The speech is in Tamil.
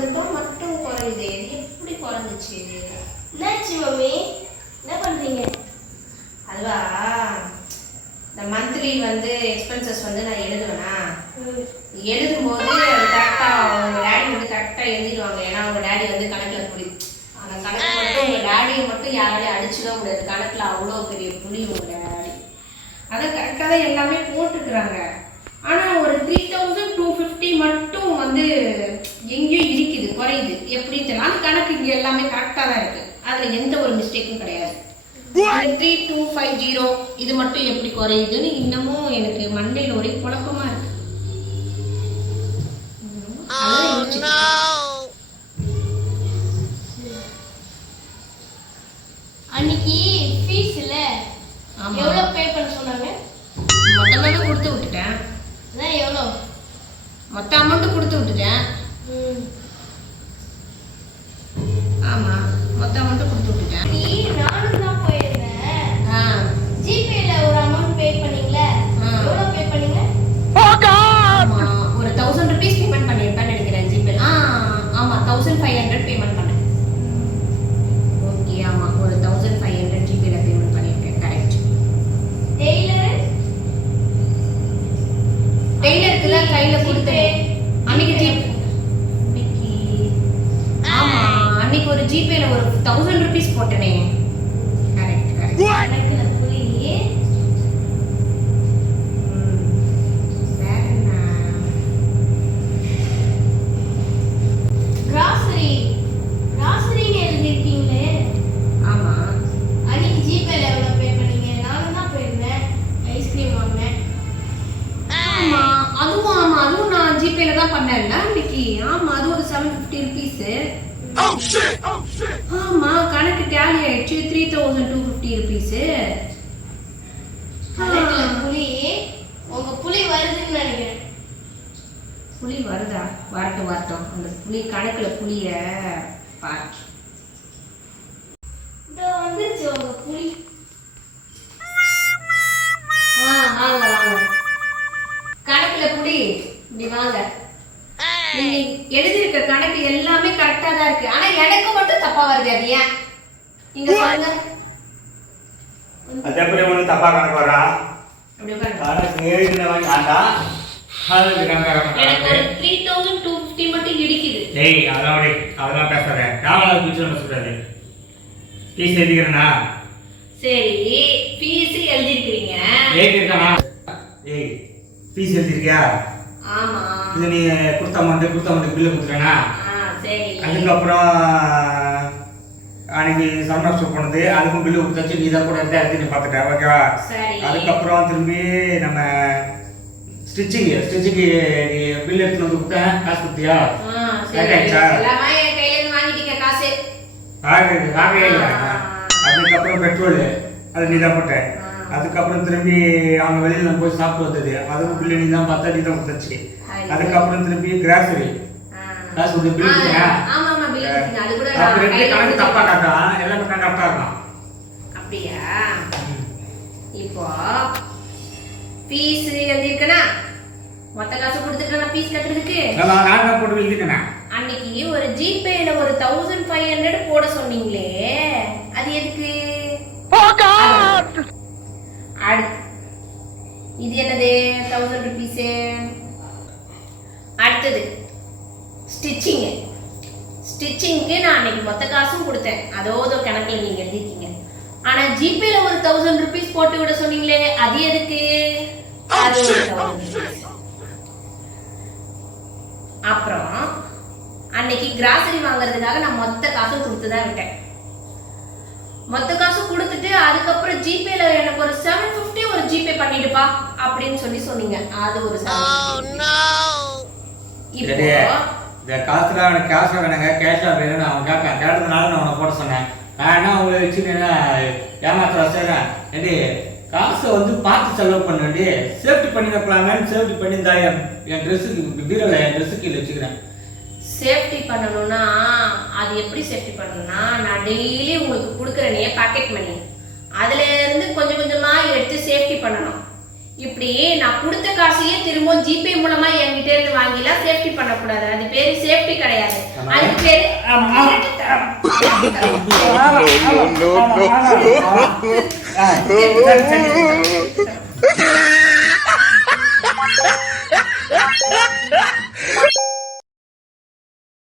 ரூபாய் மட்டும் குறையுது. எப்படி குறைஞ்சிச்சு? என்னாச்சு மம்மி? என்ன பண்றீங்க? அதுவா, இந்த மந்த்லி எக்ஸ்பென்சஸ் நான் எழுதுவேனா, எழுதும்போது கரெக்டாக உங்கள் டேடி கரெக்டாக எழுதிடுவாங்க. ஏன்னா உங்கள் டேடி கணக்கில் புடி, அந்த கணக்கு மட்டும் உங்கள் டேடியை மட்டும் யாராலையும் அடிச்சுதான் முடியாது. கணக்கில் அவ்வளோ பெரிய புடி உங்கள் டேடி. அதை கரெக்டாக தான் எல்லாமே போட்டுக்கிறாங்க. ஆனால் ஒரு 3250 மட்டும் எங்கேயும் இருக்குது, குறையுது. எப்படின்னு தெரியல. அந்த கணக்கு இங்கே எல்லாமே கரெக்டாக தான் இருக்குது. அதில் எந்த ஒரு மிஸ்டேக்கும் கிடையாது. 3250 இது மட்டும் எப்படி குறையுதுன்னு இன்னமும் எனக்கு மண்டையில் ஒரே குழப்பமா இருக்கு. அன்னைக்கு ஃபீஸ் இல்ல எவ்வளவு பே பண்ண சொன்னாங்க? மொத்தமாவே கொடுத்து விட்டுட்டேன். அதான் எவ்வளவு? மொத்த அமௌண்ட் கொடுத்து விட்டுட்டேன். ஆமா, மொத்த அமௌண்ட் கொடுத்து விட்டுட்டேன். நானும் தான் போயிருந்தேன். ஜிபேல ஒரு அமௌண்ட் பே பண்ணீங்களே, எவ்வளவு பே பண்ணீங்க? ஒரு 1000 rupees பேமெண்ட் பண்ணிருப்பேன்னு நினைக்கிறேன் ஜிபே. ஆமா 1500 பேமெண்ட் பண்ணேன். ஓகே, ஆமா ஒரு 1500 ஜிபேல பேமெண்ட் பண்ணிருக்கேன். கரெக்ட். டெய்லருக்கு தான் கையில கொடுத்தேன் அன்னைக்கு. ஆமா, அன்னைக்கு ஒரு ஜிபேல ஒரு 1000 rupees போட்டனே. Correct correct. கணக்குல புலி. கிராசரின்னு எழுதிருக்கீங்களே. ஆமா, அன்னைக்கு ஜிபேல எவ்வளவு பே பண்ணீங்க? நானும் தான் போயிருந்தேன், ஐஸ்கிரீம் வாங்கினேன். ஆமா அதுவும் நான் ஜிபேல தான் பண்ணேன்ல அன்னைக்கு. ஆமா, அது ஒரு 750 rupees. ஆமா, கணக்கு டேலி ஆயிடுச்சு. 3250 rupees. கணக்குல புலி. உங்க புலி வருதுன்னு நினைக்கிறேன். புலி வருதா? வரட்டும். அந்த புலி கணக்குல புலிய பாரு. இதோ வந்துருச்சு உங்க புலி. வாங்க. கணக்குல புலி இப்படி வாங்க. நீங்க எழுதிருக்க கணக்கு எல்லாமே கரெக்டா தான் இருக்கு. ஆனா எனக்கு மட்டும் தப்பா வருது. அது ஏன்? நீங்க சொல்லுங்க. அது எப்படி ஒண்ணு தப்பா கணக்கு வரா? அப்படி பாருங்க. கணக்கு எழுதினவங்க ஆண்டா. அதுக்கு கணக்கு எனக்கு ஒரு 3250 மட்டும் இடிக்குது. டேய் அதெல்லாம் பேசாத. நாமளா குச்சி நம்ம சொல்றது. ஃபீஸ் எழுதிக்கிறேனா? சரி, ஃபீஸ் எழுதிருக்கீங்க. எழுதிருக்கானா? ஏய், ஃபீஸ் எழுதிருக்கியா? ஆமா. இது நீ கொடுத்த அமௌண்ட் பில்லு கொடுத்துட்டேனா? சரி. அதுக்கப்புறம் அன்னைக்கு சரணாஸ்டர் போனது, அதுக்கும் பில்லு கொடுத்தாச்சு. நீ தான் கூட எடுத்து நீ பார்த்துட்ட. ஓகேவா? அதுக்கப்புறம் திரும்பி நம்ம ஸ்டிச்சிங்கு நீ பில் எடுத்துன்னு வந்து கொடுத்தேன். காசு கொடுத்தியா? அதுக்கப்புறம் பெட்ரோல் அது நீ தான் போட்ட. அதுக்கப்புறம் திரும்பி அவங்க வெளியில் நம்ம போய் சாப்பிட்டு வந்தது, அதுவும் பில்லு நீ தான் பார்த்தா, நீ தான் கொடுத்தாச்சு. அதுக்கப்புறம் திரும்பி கிராசரி காசு கொடுத்து பில் கொடுத்தீங்க. கணக்கு தப்பா காட்டா, எல்லாமே கரெக்டா இருக்கும். அப்படியா? இப்போ ஃபீஸ் எழுதிருக்கனா? மொத்த காசு கொடுத்துட்டா ஃபீஸ் கட்டுறதுக்கு நான் போட்டு எழுதிட்டேன். அன்னைக்கு ஒரு ஜிபேல ஒரு 1500 போட சொன்னீங்களே, அது எதுக்கு? இது என்னது? 1000 rupees. அடுத்தது ஸ்டிச்சிங்க்கு நான் அன்னைக்கு மொத்த காசும் கொடுத்தேன். அதோட கணக்கில் நீங்க எழுதிருக்கீங்க. ஆனா ஜிபேல ஒரு 1000 rupees போட்டு விட சொன்னீங்களே, அது எதுக்கு? அது ஒரு 1000 rupees. அப்புறம் அன்னைக்கு கிராசரி வாங்குறதுக்காக நான் மொத்த காசும் கொடுத்துதான் விட்டேன். மொத்த காசு கொடுத்துட்டு அதுக்கப்புறம் ஜிபேல எனக்கு ஒரு 750 ஒரு ஜிபே பண்ணிடுப்பா அப்படின்னு சொன்னீங்க. அது ஒரு 750. இப்போ இந்த காசுல எனக்கு கேஷா வேணுங்க, கேஷா வேணும்னு அவன் கேட்டதுனால நான் உனக்கு போட சொன்னேன். நான் என்ன உங்களை வச்சு ஏமாத்துறா செய்றேன். ஏடி காசை பார்த்து செலவு பண்ணி சேஃப்டி பண்ணி வைக்கலாமேன்னு சேஃப்டி பண்ணி தான் என் ட்ரெஸ்ஸுக்கு பீரோல என் ட்ரெஸ்ஸுக்கு வச்சுக்கிறேன். சேஃப்டி பண்ணணும்னா அது எப்படி சேஃப்டி பண்ணணும்னா, நான் டெய்லி உங்களுக்கு கொடுக்குறேனே பாக்கெட் மணி, அதுல இருந்து கொஞ்சம் கொஞ்சமா எடுத்து சேஃப்டி பண்ணணும். இப்படி நான் கொடுத்த காசையே திரும்ப ஜிபே மூலமா என்கிட்ட இருந்து வாங்கிலாம் சேஃப்டி சேஃப்டி பண்ணக்கூடாது. அது பேரு சேஃப்டி கிடையாது. அது பேரு No.